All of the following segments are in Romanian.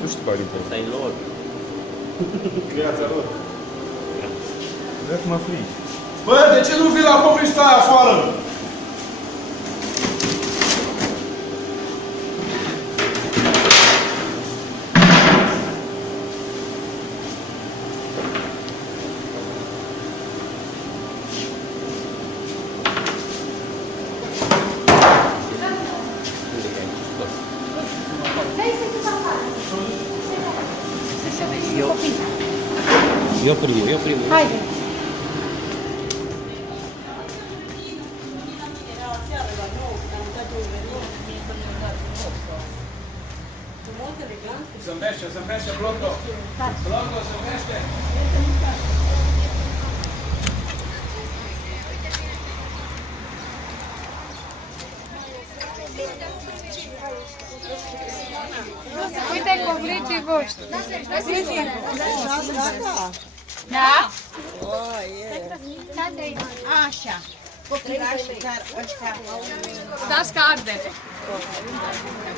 Nu știu părinte. Asta e lor. Creația lor. Vreau că mă frici. Bă, de ce nu vii la povestea aia afară? Eu primul. Haide. Zâmbește, Blondo. Blondo, zâmbește. Uite covriții voștri. Da? Așa. Copilașii care ăștia au... Stați că arde.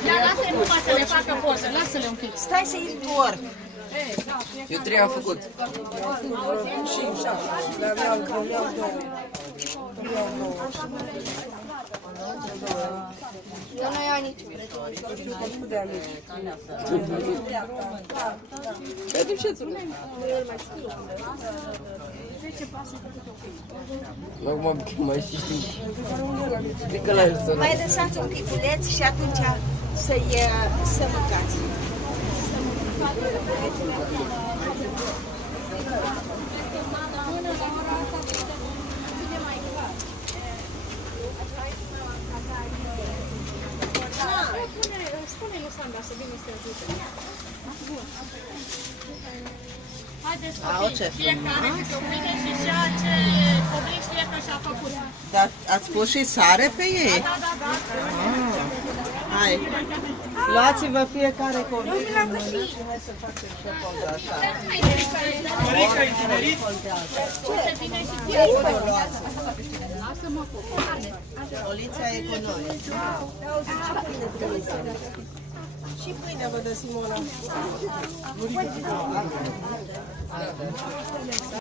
Ia, lasă-i muma să le facă poză. Lasă-le un pic. Stai să-i întorc. Eu 3 am făcut. Doamna Ioanici. Acum mai știi. Cred că l-ai sunat. Mai lăsați un piculeț și atunci să mâncați. Spune-i lui Sandra să vină să ajute. Haideți copii, fiecare câte o mâine și ceea ce copii știe că și-a făcut. Dar ați pus și sare pe ei? Da. Hai. Luați-vă fiecare copil în mână și hai să facem și o poză așa. Mărica, e tinerit? Ce? Vă luați. Poliția e cu noi. Și pâine vă dă Simona.